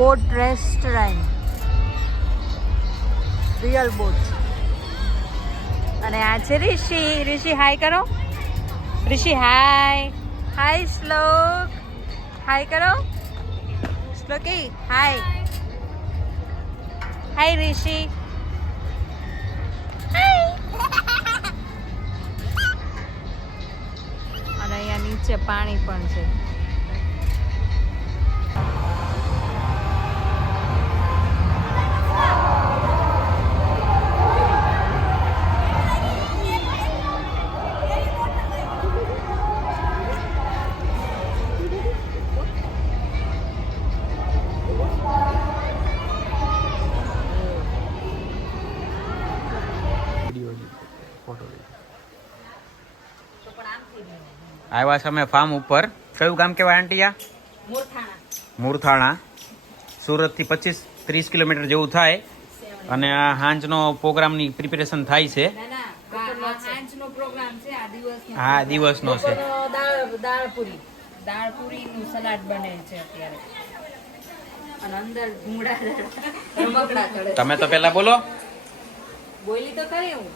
Boat restaurant, real boat. અને આ છે ઋષિ. ઋષિ હાય કરો. ઋષિ હાય. હાય શ્લોક. હાય કરો. શ્લોકી હાય. હાય ઋષિ. અને અહીંયા નીચે પાણી પણ છે. આવ્યા છે અમે ફાર્મ ઉપર. કયું ગામ કહેવાય આંટી? આ મૂરથાણા. સુરતથી 25-30 કિલોમીટર જેવું થાય. અને આ હાંજનો પ્રોગ્રામની પ્રિપેરેશન થાય છે. હા, દિવસનો છે. દાળ પૂરીનું સલાડ બને છે અત્યારે. અને અંદર રમકડા તળે. તમે તો પહેલા બોલો. બોલી તો કરી હું.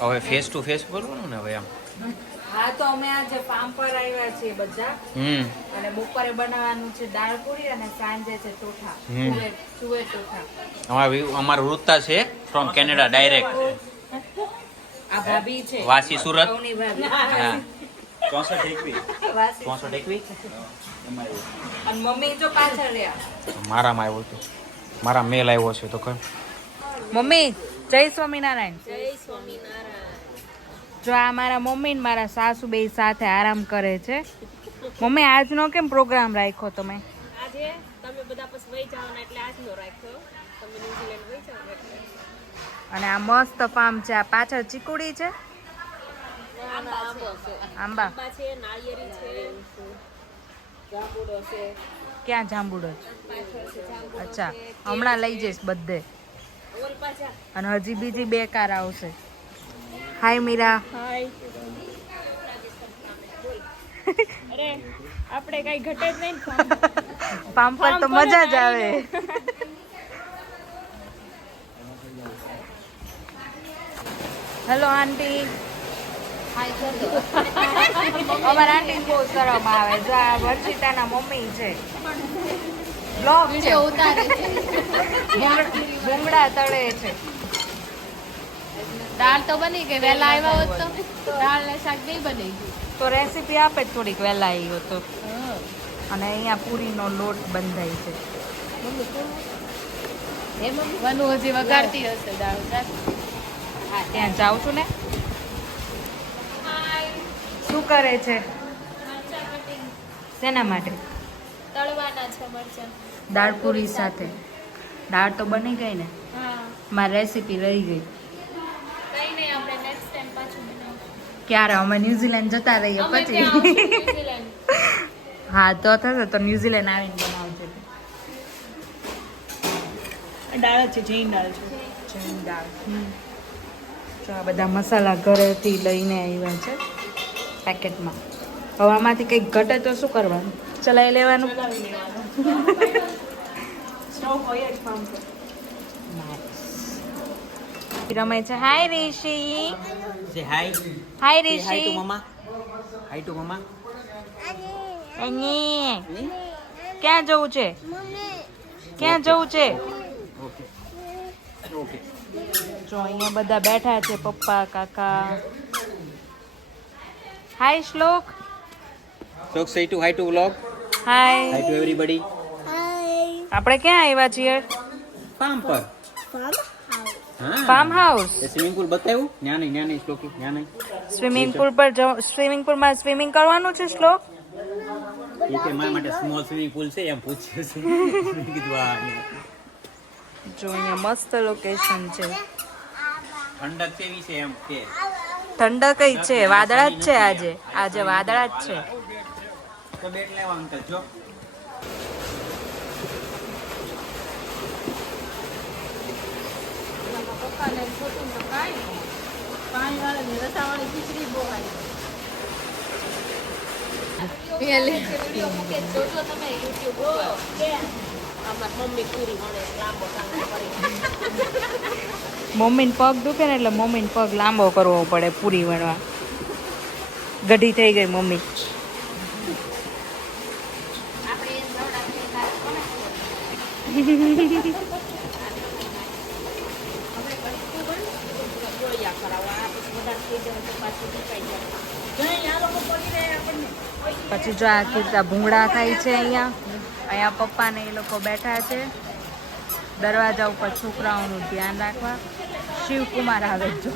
હવે ફેસ ટુ ફેસ બોલવાનું ને હવે આમ. હા, તો અમે આજે ફાર્મ પર આવ્યા છીએ બધા. અને બપોરે બનાવવાનું છે દાળ પૂરી અને સાંજે છે ચોખા, ચુવે ચોખા. અમારું વૃત્તા છે ફ્રોમ કેનેડા ડાયરેક્ટ. આ ભાભી છે વાસી સુરત. કૌની ભાભી. હા, 64 અને મમ્મી જો પાછળ રહ્યા. મારામાં આવ્યો હતો. મારા મેલ આવ્યો છે તો કઈ. મમ્મી જય સ્વામિનારાયણ. જય સ્વામિનારાયણ. જો આ મારા મમ્મી ને મારા સાસુ બે સાથે આરામ કરે છે. મમ્મી આજનો કેમ પ્રોગ્રામ રાખ્યો તમે? આજે તમે બધા પછી વહી જાવ ને એટલે આજનો રાખ્યો. તમે ન્યુઝીલેન્ડ વહી જાવ એટલે. અને આ મસ્ત ફાર્મ છે. આ પાછળ ચીકુડી છે. આંબા છે, નાળિયેરી છે, જાંબુડો છે. ક્યાં જાંબુડો? પાછળ છે જાંબુડો. અચ્છા, હમણાં લઈ જઈશ બધે. ઓલ પાછા. અને હજી બીજી 2 કાર આવશે. હાય મીરા. હાય. અરે આપણે કઈ ઘટે જ નહીં. ફાર્મ પર તો મજા જ આવે. Hello aunty. અમારા આંટી બહુ શરમ આવે. જો આ વર્ષિતાના મમ્મી છે. બ્લોગ છે. ભૂંગળા તળે છે. દાળ તો બની ગઈ. વહેલા આવ્યા હોત તો દાળ ને શાક બે બની ગયું. તો રેસીપી આપે થોડીક વહેલા આવ્યો તો. અને અહીંયા પૂરીનો લોટ બંધાય છે. વનુ હજી વઘારતી હશે દાળ. હા, ત્યાં જાઉં છું ને. શું કરે છે? શેના માટે? તળવાના છે મરચાં. દાળ પૂરી સાથે. દાળ તો બની ગઈ ને. હા, મારી રેસીપી રહી ગઈ. કઈ નહીં, આપણે નેક્સ્ટ ટાઈમ પાછું બનાવીશું. ક્યારે? અમે ન્યુઝીલેન્ડ જતા રહીએ અમે પછી. ત્યાં આવશું ન્યુઝીલેન્ડ. હા, તો થશે તો ન્યુઝીલેન્ડ આવીને બનાવજો. દાળ છે, જૈન દાળ છે. જૈન દાળ. જો આ બધા મસાલા ઘરેથી લઈને આવ્યા છે પેકેટમાં. હવે આમાંથી કંઈક ઘટે તો શું કરવાનું? ચલાવી લેવાનું. સ્ટોવ હોય જ ફાર્મ પર. રમે છે. હાય ઋષિ. સે હાય. હાય હાય ટુ ઋષિ. મમ્મા. હાય ટુ મમ્મા. અહીં. ક્યાં જવું છે? ક્યાં જવું છે? Okay okay. જો અહીંયા બધા બેઠા છે. પપ્પા, કાકા. હાય શ્લોક. So say to hi to vlog. Hi. Hi to everybody. આપણે ક્યાં આવ્યા છીએ? ફાર્મ પર. હા. Farm house. એ સ્વિમિંગ પૂલ બતાવ્યું? ન્યા નહીં શ્લોકી, ન્યા નહીં. સ્વિમિંગ પુલ પર સ્વિમિંગ પુલમાં સ્વિમિંગ કરવાનું છે શ્લોક? એ કે મારા માટે સ્મોલ સ્વિમિંગ પૂલ છે એમ પૂછ્યું છે. મેં કીધું હા. જો અહીંયા મસ્ત લોકેશન છે. ઠંડક કેવી છે એમ કે. ઠંડક જ છે. વાદળા જ છે આજે. આજે વાદળા જ છે. તો બેટ લેવા અંકલ જો. પપ્પાને છોટું તો કાંઈ નહીં. પાણીવાળી રસાવાળી ખીચડી બહુ આવી. વિડીયો મૂકે જોજો તમે YouTube ઉપર. અમારી મમ્મી પૂરી વણે લાંબો ટાંગો કરી. મમ્મીને પગ દુખે ને એટલે મમ્મીને પગ લાંબો કરવો પડે પૂરી વણવા. ગઢી થઈ ગઈ મમ્મી. ગોળિયા કરાવવા પછી વધારે થઈ જાય તો પાછું દુખાઈ જાય. પછી જો આ કીધા ભૂંગળા થાય છે અહીંયા પપ્પા ને એ લોકો બેઠા છે દરવાજા ઉપર છોકરાઓનું ધ્યાન રાખવા. શિવકુમાર આવે જો.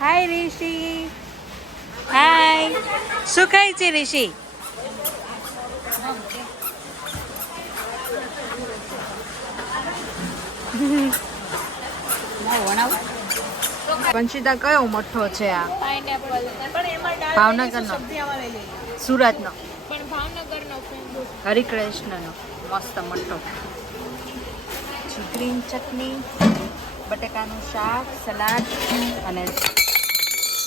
હાય રિષિ. હાય. શું ખાય છે રિષિ? પંચિતા કયો મઠ્ઠો છે આ? પાઇનેપલ પણ એમાં ભાવનગરનો સુરતનો પણ ભાવનગરનો ફેમસ હરિકૃષ્ણનો મસ્ત મઠ્ઠો. ગ્રીન ચટણી, બટાકાનું શાક, સલાડ અને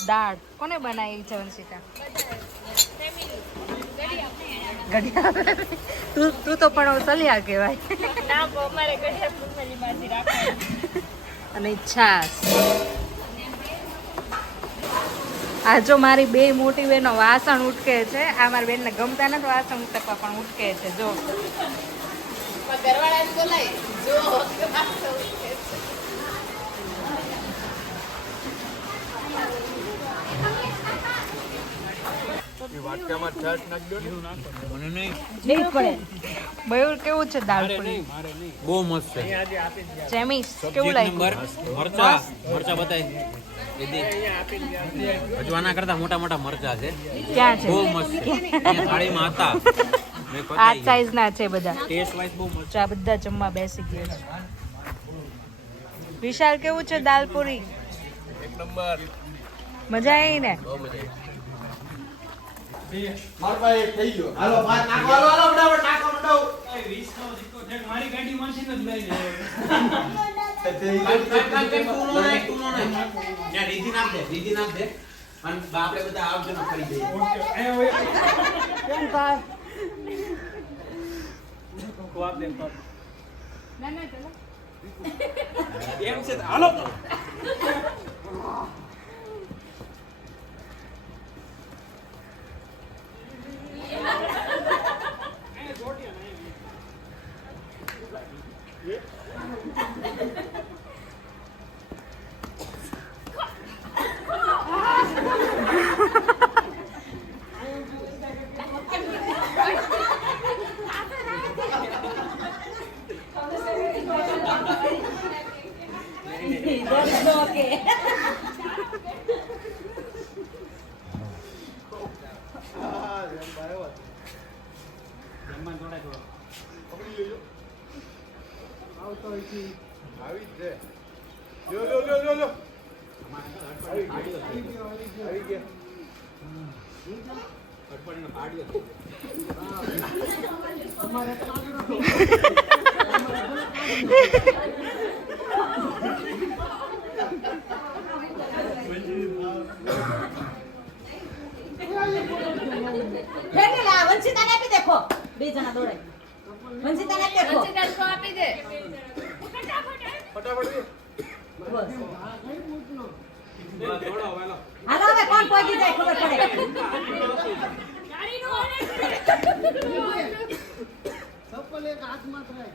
દાળ. કોને બનાવી છે વંશિતા? ગઢિયા. તું તો પણ સલિયા કહેવાય. ના અમારે ગઢિયા ફૂલમાંથી રાખવાનું. અને છાસ. આ જો મારી બે મોટી બહેનો વાસણ ઉટકે છે. આ મારી બેનને ગમતા નથી વાસણ ઉટકવા પણ ઉટકે છે જો. મયુર કેવું છે દાળ પૂરી? બહુ મસ્ત છે. જેમીસ કેવું લાગ્યું? મરચા બતાય હજુ આના કરતા મોટા મોટા મરચા છે. ક્યાં છે? બહુ મસ્ત છે. અહીંયા થાળીમાં હતા. આ સાઈઝ ના છે બધા. ટેસ્ટ વાઇઝ બહુ મસ્ત. આ બધા જમવા બેસી ગયા છે. વિશાલ કેવું છે દાલ પૂરી? એક નંબર. મજા આવી ને? માર પાસે થઈ ગયો. હાલો ભાત નાખો. હાલો ફટાફટ નાખો મંડો. મારી ગાડી માંસી નથી લઈ જાય. રીતિ નામ દે અને આપણે બધા આવજો કરી દઈએ. એમ છે હાલો. આવી જ છે. લ્યો. આવી ગયા. વંશિતાને આપી દેખો. બે જણા દોડાય. વંશિતાને આપી દેખો. વંશિતા આપી દે. ફટાફટ દે. હાલો હવે કોણ પહોંચી જાય ખબર પડે. ચપ્પલ એક હાથમાં થાય.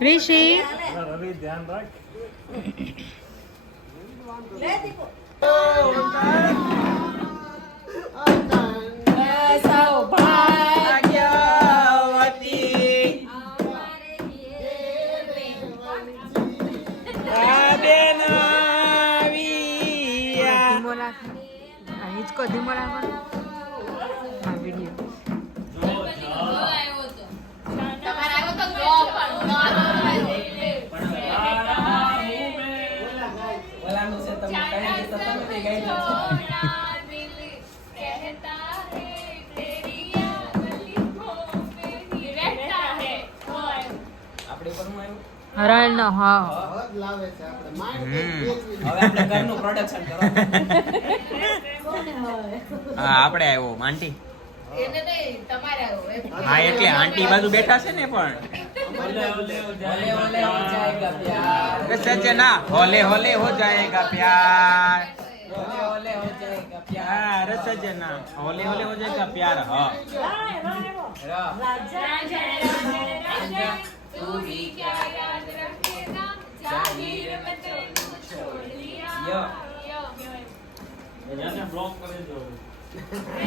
રિષિ રવિ ધ્યાન રાખ. લે દીકો. હિંચકો ધીમો રાખો. વિડીયો હરણ હા હદ લાવે છે આપણે માંડ હમ. વેચવી. હવે આપણે ઘરનું પ્રોડક્શન કરવાનું. હા આપણે આવ્યો આંટી હા એટલે આંટી બાજુ બેઠા છે ને પણ ઓલે ઓલે હો જાયેગા પ્યાર. સજના હોલે હોલે હો જાયેગા પ્યાર ઓલે ઓલે હો જાયેગા પ્યાર. प्यार सजना होले होले हो जाएगा प्यार हाँ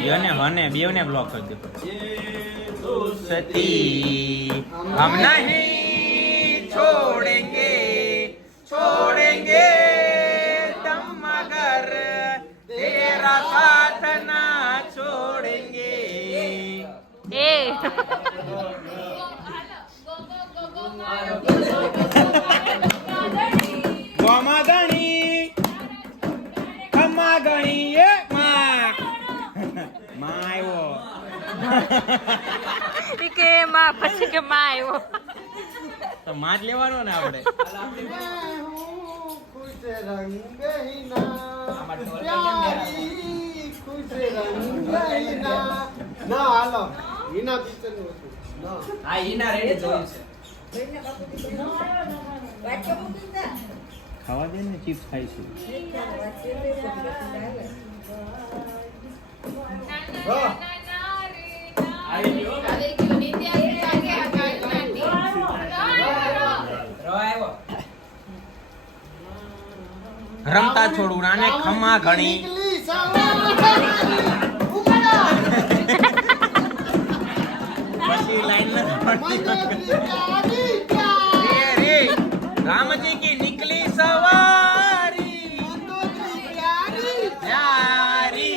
યને હને બેવને બ્લોક કરી દે सती हम नहीं छोड़ेंगे छोड़ेंगे तुम मगर तेरा साथ ना छोड़ेंगे એ ગોમા ગણી ખમા ગણી એ માં માં આવ્યો ઈ કે માં પછી કે માં આવ્યો તો માં જ લેવાનો ને આપણે मैं हूँ खुश रंगहीना प्यारी खुश रंगहीना ના હાલો હિના પિક્ચર નું હતું ના હા ઈના રેડી જોયું છે. ખાવા દે ને ચિપ્સ ખાઈશું રવા આવ્યો. રમતા છોડું આને ખમા ઘણી નીકળી સવારી ઉભા પછી લાઈન મને પ્યારી રે રામજી की निकली सवारी मनोजी प्यारी प्यारी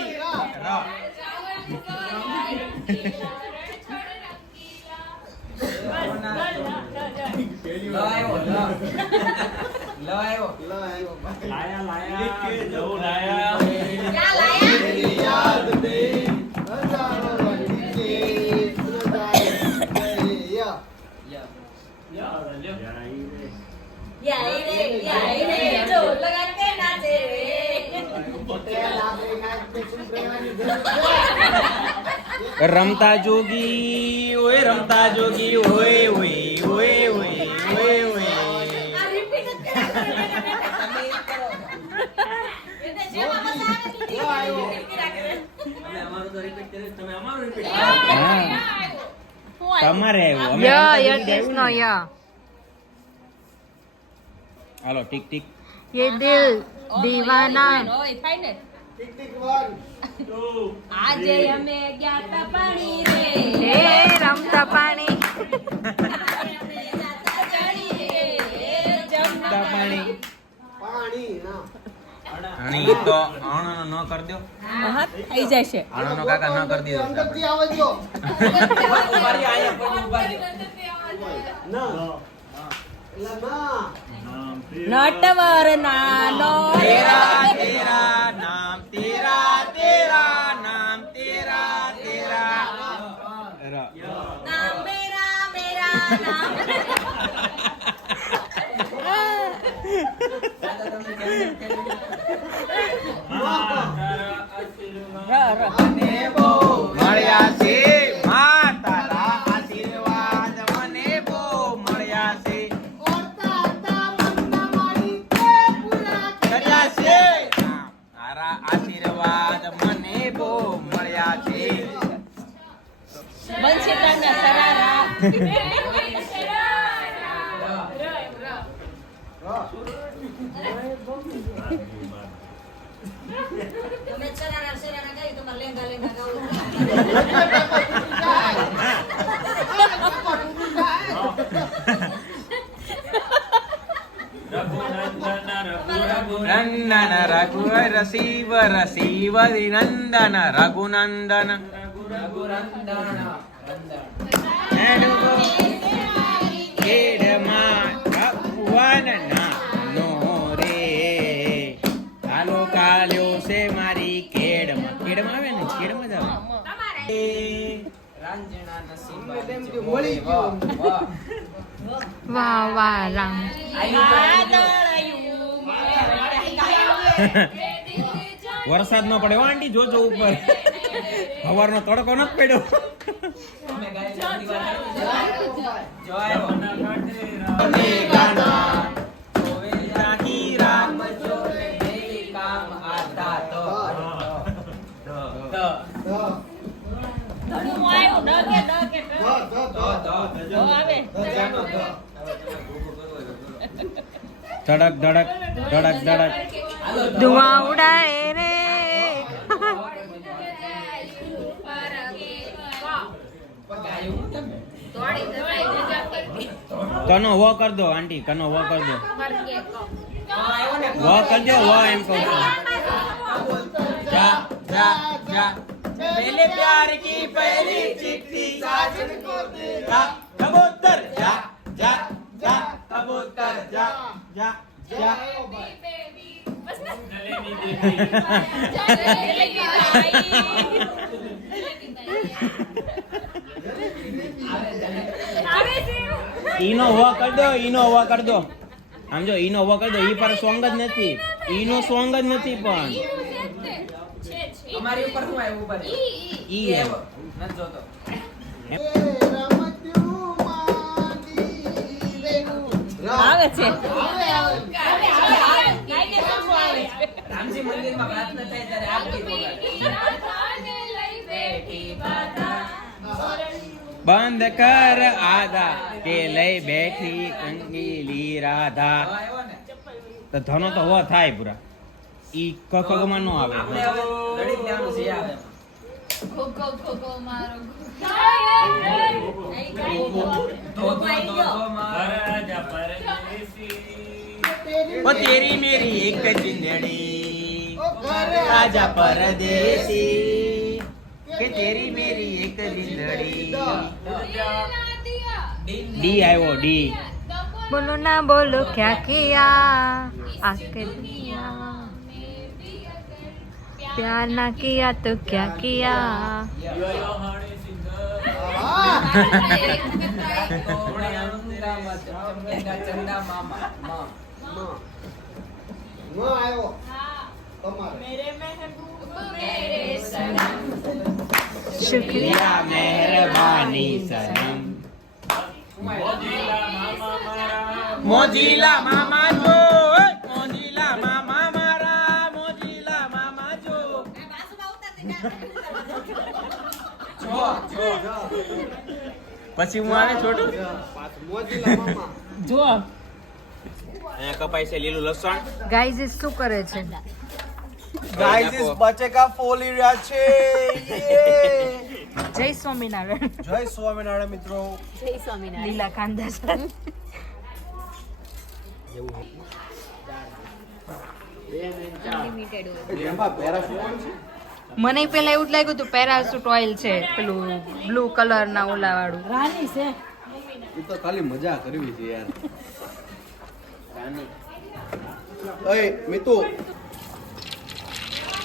લવ આવ્યો લવ. લવ આવ્યો. લા આવ્યો ભાઈ લાયા લાયા જવું લાયા. तेरी याद में हजारों रंग के नजारे યા પટેલ આપણે કાંઈક પેશન પ્રેવાની જરૂર છે રમતા જોગી ઓય રમતા જોગી ઓય ઓય ઓય ઓય ઓય ઓય તમે અમારું તો રિપીટ કરીશ, તમે અમારું રિપીટ તમારે આવ્યું અમે ય રમતા ય જોગી કિસ નો ય હાલો ટીક ટીક ये दिल दीवाना ટિક ટિક વન આજે અમે ગયા તા પાણી રે હે રમતા પાણી પાણી પાણી ના અને ઈ તો આણનો ન કરી દો થઈ જશે આણનો કાકા ન કરી દીધો અંદરથી આવે જો ઉભારી આયા કોઈ ઉભારી. ના એલા ના નટવર નાનો તેરા તેરા નામ તેરા તેરા નામ તેરા તેરા નામ મેરા મેરા નામ અને બહુ મળ્યા છે માં તારા આશીર્વાદ મને બહુ મળ્યા છે ઓરતા હતા મનના મારી તે પૂરા કર્યા છે તારા આશીર્વાદ મને બહુ મળ્યા છે બંસીદારના સરારા તમે ચરાના શરાના ગાઈ તમારે લેંગા લેંગા ગાવું નંદન રઘુ રસીવ રસીવ નંદન રઘુનંદન ખેડમાં ભગવાન નાનો રે કાલો કાલ્યો છે મારી કેડમાં કેડમાં આવે ને કેડમાં જ આવે રાંજણા નસીબા તેમ કે મળી ગયું. વાહ વાહ રામ. વરસાદ ન પડે હો આંટી, જોજો ઉપર સવારનો તડકો નથી પડ્યો. અમે ગાય જો આવ્યો રામ જો દેવી કામ આતા તો ધડક ધડક ધડક ધડક. ધુઆ ઉડાએ રે. કનો વ કર દો આંટી, કનો વ કર દો. વ કર દો, વ એમ કહું છું. જા જા જા पहले प्यार की पहली चिट्ठी साजन को दे जा कबूतर जा जा जा कबूतर जा जा जा ઈનો વ કર દો, ઈનો વ કર દો. સમજો, ઈનો વ કર દો. ઈ પર સોંગ જ નથી, ઈનો સોંગ જ નથી પણ हमारे ऊपर हुआ है ऊपर ઈ ये એમ. वो न जो तो આવે છે राम जी मंदिर में बात न થાય ત્યારે આપ ગીત બંધ કર આદા કે લઈ બેઠી કંગીલી રાધા. આવ્યો ને તો ધનો તો વ થાય પૂરા. ઈ કખ ગમાં નો આવે. આપણે હવે લડી લેવાનું છે આવે ઓ તેરી મેરી એક જીંદડી રાજા પરદેસી, કે તેરી મેરી એક જીંદડી. ડી આવ્યો, ડી. બોલો ના બોલો ક્યા કિયા આકે દિયા, प्यार ना किया तो क्या किया. ચંદા મામા આવ્યો તમારે शुक्रिया મહેરબાની સનમ. મોજીલા મામા જો, મોજીલા મામા મારા, મોજીલા મામા જો. પછી હું આવે છોટું. મોજીલા મામા જો અહીંયા કપાય છે લીલું લસણ. ગાઈઝ શું કરે છે? ગાઈસ ઇસ બચેકા ફોલી રહ્યા છે. જય સ્વામિનારાયણ. જય સ્વામિનારાયણ મિત્રો. જય સ્વામિનારાયણ. લીલા કાંદા છે. મને પેલા એવું જ લાગ્યું હતું પેરાસૂટ ઓઇલ છે, પેલું બ્લુ કલર ના ઓલા વાળું. રાની છે એ તો ખાલી મજા કરવી છે યાર. ओए मितू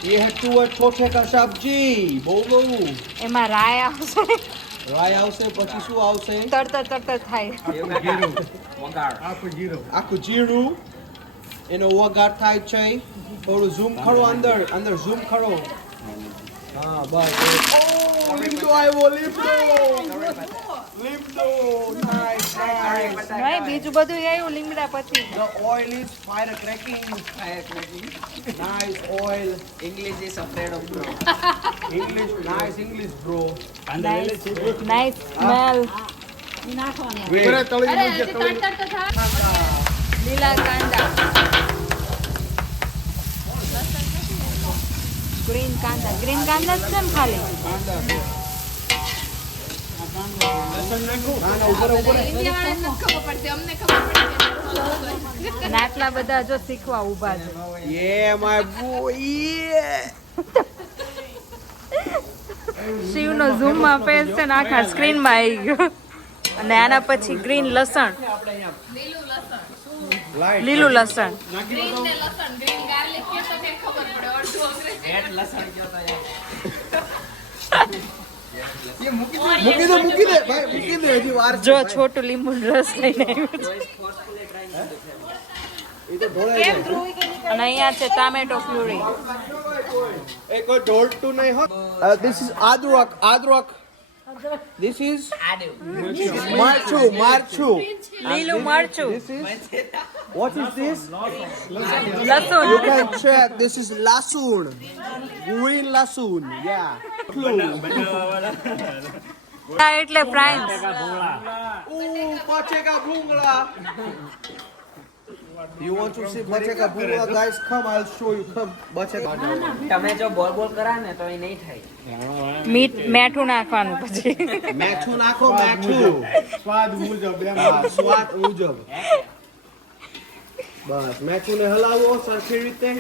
ये है तुअर छोटे का सब्जी બહુ બહુ એમાં રાય આવશે, રાય આવશે પછી શું આવશે તરતર થાય. જીરું આખું જીરું એનો વઘાર થાય છે. થોડું ઝૂમ કરો અંદર અંદર ઝૂમ કરો. હા બસ ઓ લીમડો આવ્યો લીમડો નાઈસ નાઈસ. નહીં, બીજું બધું આવ્યું લીમડા પછી. The oil is fire cracking. Nice oil. English is afraid of bro. English, nice English, bro. Nice smell. Wait. લીલા કાંદા, ગ્રીન કાંદા જ છે ને ખાલી. અને આટલા બધા જો શીખવા ઊભા છે. Yeah, my boy. Yeah. શિવનો ઝૂમમાં ફેસ છે ને આખા સ્ક્રીનમાં આવી ગયો. અને આના પછી ગ્રીન લસણ, લીલું લસણ. મૂકી દે ભાઈ, મૂકી દે, હજી વાર છે જો ભાઈ. છોટું લીંબુ રસ લઈને આવ્યું છે. એ તો ઢોળાઈ જાય. અને અહીંયા છે ટામેટો પ્યુરી. એ કોઈ ઢોળતું નહીં હો. This is adrak. This is marchu. લીલું મરચું, This is what is this? લસણ. You can check. This is lasun. Green lasun. Yeah. Clue. આ એટલે fries. Ooh, pacheka bhungla. You want to see pacheka bhungla, guys? Come, I'll show you. Come, pacheka. તમે જો બોલ બોલ કરા ને તો એ નહીં થાય. મીઠું નાખવાનું પછી. Mechu nakho, mechu. સ્વાદ મુજબ. બસ મેચુ ને હલાવો સરખી રીતે.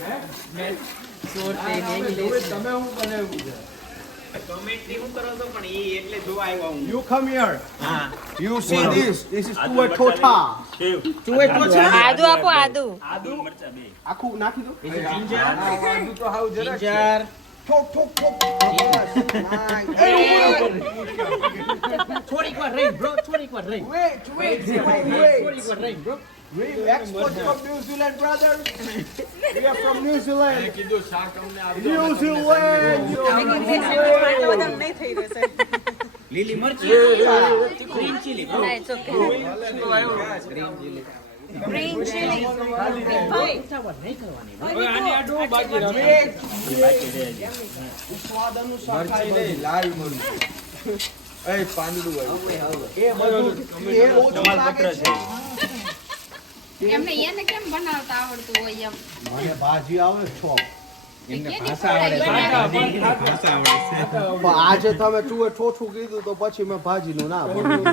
You come here. You see this. This is tuwe chotha. આદુ આપો, આદુ. આખું નાખી દો. જિંજર ઠોક ઠોક ઠોક. થોડીક વાર રહી બ્રો, થોડીક વાર રહી. Wait. We export from New Zealand, brother. We are from New Zealand. New Zealand. લીલી મરચી, green chilli bro. It's okay. Green chili. સ્વાદ અનુસાર ખાઈ લે. લાલ મરચું. એ પાંદડું આવ્યું. એ બધું એ ઓછું લાગે છે. એમને એને કેમ બનાવતા આવડતું હોય એમ? મને ભાજી આવે છો. કેની ભાષા પણ આજે તમે તુએ ઠોઠું કીધું તો પછી મેં ભાજીનું ના બોલ્યું.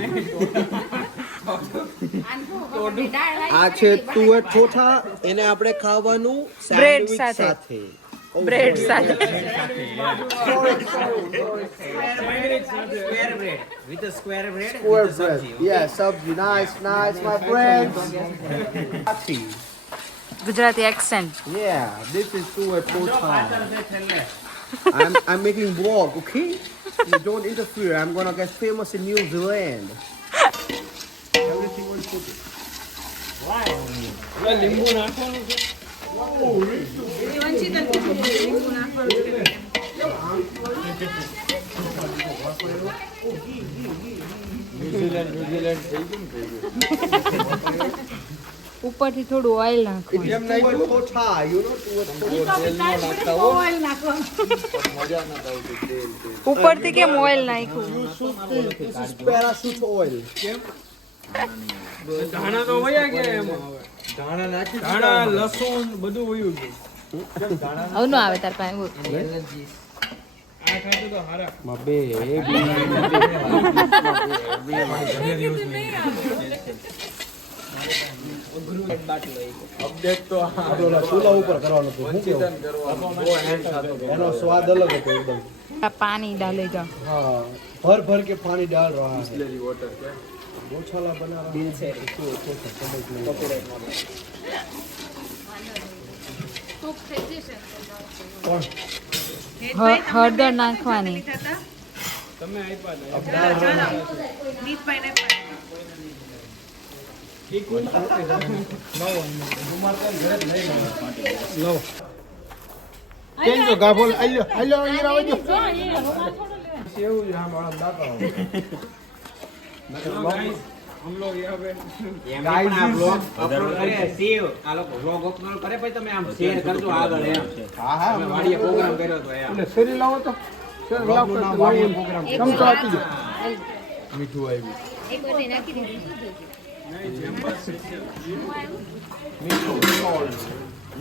આ છે તુએ ઠોઠા, એને આપણે ખાવાનું Bread સેન્ડવિચ સાથે. સાથે. બ્રેડ સાથે. Square bread with a square bread Square bread. Yeah, sabji. Nice, my friends. Gujarati accent. Yeah, this is તુએ ઠોઠા. I'm making vlog, okay? You don't interfere. I'm gonna get famous in New Zealand. Everything will put it. ઉપરથી થોડું oil નાખવાનું. એમ નહીં ઠોઠા, you know, તુએ ઠોઠા. ઉપરથી કેમ oil નાખ્યું? This is parachute oil. હવે નો આવે તાર પાસે. ચૂલા ઉપર કરવાનું હતું. શું કેવું? એનો સ્વાદ અલગ હતો એકદમ. આ પાણી ડાલેગા. हाँ, भर के पानी डाल रहा है. गौशाला बना रहा है. હળદર નાખવાની. अब डाल रहा है. મીઠું આવ્યું.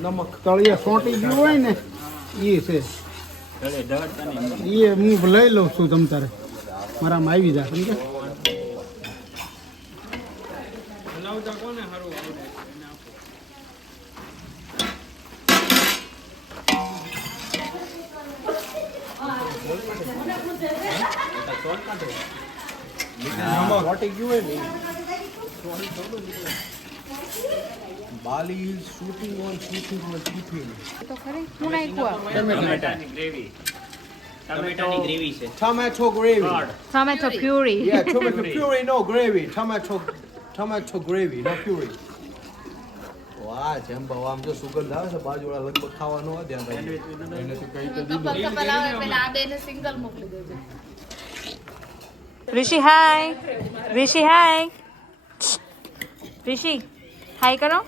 નમક તળિયે સોંટી ગયું હોય ને એ છે એ હું લઈ લઉં છું તમ તારે મારામાં આવી જાય સમજે. સોટી ગયું હોય ને. Bali is shooting on tiffin. તો ખરી હું નાખ્યું આ? ટમેટાની ગ્રેવી છે. Tomato gravy. Tomato puree. Yeah, tomato puree, no gravy. Tomato gravy, no puree. વાહ જેમ ભાવ આમ જો સુગંધ આવે છે બાજુવાળા લગભગ ખાવા ન હોય ત્યાં ઋષિ હાય. ઋષિ હાય. ઋષિ હાય કરો.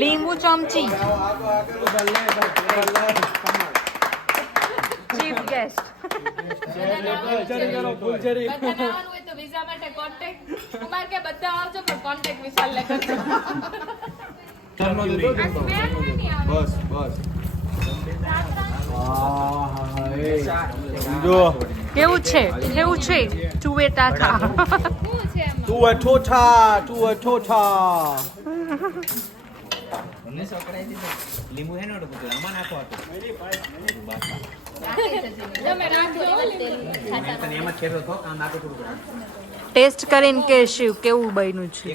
લીંબુ ચમચી. Chief guest. બસ બસ જો કેવું છે કેવું છે તુવેર ટાટા. તું એ ઠોઠા લીંબુ હે ને આમાં નાખો હતો. તને એમ જ કહેતો હતો કામ નાખો થોડું. ટેસ્ટ કરીને કહેશું કેવું બન્યું છે.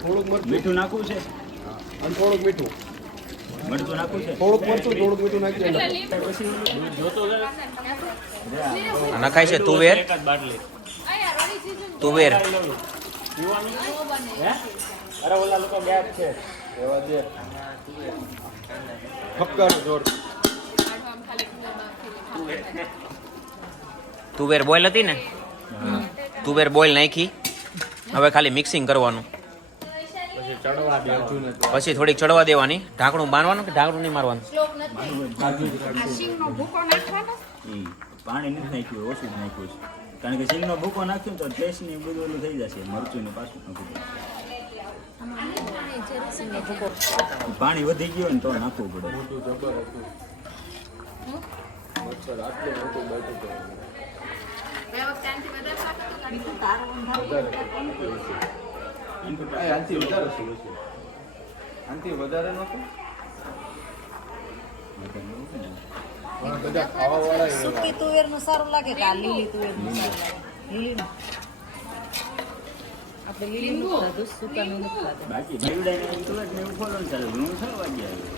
થોડુંક મરચું મીઠું નાખવું છે, અને થોડુંક મીઠું મરચું નાખવું છે. થોડુંક મરચું થોડુંક મીઠું નાખી દે નખાય છે તુવેર. એક જ બાટલી તુવેર અરે ઓલા લોકો ગેપ છે. એવા દે ફક્કર જોર તુવેર બોઇલ હતી ને, તુવેર બોઇલ નાખી. હવે ખાલી મિક્સિંગ કરવાનું, પછી થોડીક ચડવા દેવાની. ઢાંકણું બાંધવાનું કે ઢાંકણું નહીં મારવાનું? પાણી નથી નાખ્યું, ઓછું જ નાખ્યું છે. કારણ કે સિંગનો ભૂકો નાખ્યો તો ટેસ્ટ ને બધું ઓલું થઈ જશે. મરચું ને પાછું નાખવું. પાણી વધી ગયું ને તો નાખવું પડે. આનાથી વધારે નહોતું બધા ખાવા વાળા સૂકી તુવેરનું સારું લાગે કે આ લીલી તુવેરનું સારું લાગે? લીલીનું. આપણે લીલીનું ખાધું, સૂકાનું નથી ખાધું. બાકી બેવડાઈને એમ તો જ ને એવું ખોલો ને ચાલે. હું 6 વાગે આવ્યો.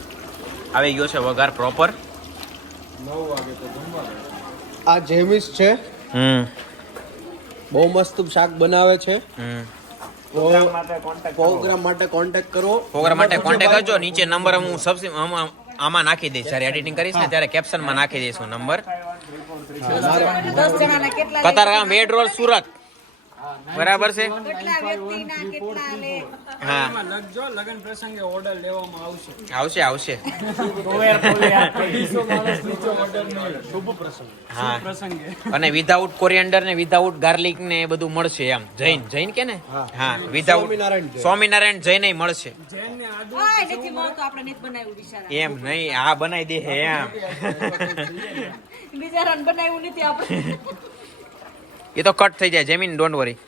આવી ગયો છે વઘાર પ્રોપર. 9 વાગે તો જમવા. આ જેમિસ છે, બહુ મસ્ત શાક બનાવે છે. પ્રોગ્રામ માટે કોન્ટેક્ટ કરો. પ્રોગ્રામ માટે કોન્ટેક્ટ કરજો. નીચે નંબર હું આમાં નાખી દઈશ. જ્યારે એડિટિંગ કરીશ ને ત્યારે કેપ્શનમાં નાખી દઈશું નંબર. 10 જણાના કેટલા કતારગામ વેડ રોડ સુરત. બરાબર છે. કેટલા વ્યક્તિના કેટલા લે? હા લખજો, લગન પ્રસંગે ઓર્ડર લેવામાં આવશે. આવશે આવશે. હા પ્રસંગે અને વિધાઉટ કોરિએન્ડર ને વિધાઉટ ગાર્લિક ને એ બધું મળશે. એમ જૈન કે ને? હા વિધાઉટ સ્વામિનારાયણ જૈન મળશે. ઓય, નથી મળતો, આપણે નથી બનાવ્યું બિચારા. એમ નહીં, આ બનાવી દે હે એમ. બિચારાને બનાવ્યું નથી આપણે. એ તો કટ થઈ જાય. જમીન ડોન્ટ વરી.